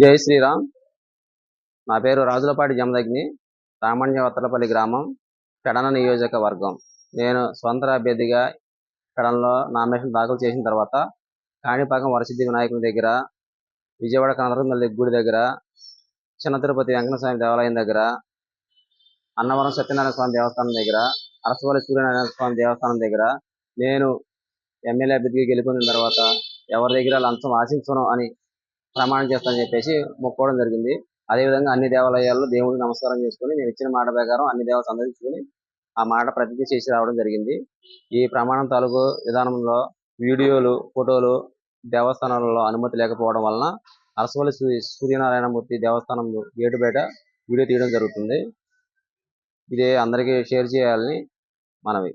జై శ్రీరామ్. నా పేరు రాజులపాటి జమదగ్ని రామణ్య వత్తలపల్లి గ్రామం పెడన నియోజకవర్గం. నేను స్వంత అభ్యర్థిగా పెడనలో నామినేషన్ దాఖలు చేసిన తర్వాత కాణిపాకం వరసిద్ధి వినాయకుని దగ్గర విజయవాడ కనకదుర్గ గుడి దగ్గర చిన్న తిరుపతి వెంకటస్వామి స్వామి దేవాలయం దగ్గర అన్నవరం సత్యనారాయణ స్వామి దేవస్థానం దగ్గర అరసవల్లి సూర్యనారాయణ స్వామి దేవస్థానం దగ్గర నేను ఎమ్మెల్యే అభ్యర్థిగా గెలుపొందిన తర్వాత ఎవరి దగ్గర లంచం ఆశించను అని ప్రమాణం చేస్తానని చెప్పేసి మొక్కోవడం జరిగింది. అదేవిధంగా అన్ని దేవాలయాల్లో దేవుడికి నమస్కారం చేసుకుని నేను ఇచ్చిన మాట ప్రకారం అన్ని దేవాలు సందర్శించుకుని ఆ మాట ప్రతిజ్ఞ చేసి రావడం జరిగింది. ఈ ప్రమాణం తాలూకు విధానంలో వీడియోలు ఫోటోలు దేవస్థానాలలో అనుమతి లేకపోవడం వలన అరసవల్లి సూ- సూర్యనారాయణమూర్తి దేవస్థానం గేటు బయట వీడియో తీయడం జరుగుతుంది. ఇది అందరికీ షేర్ చేయాలని మనవి.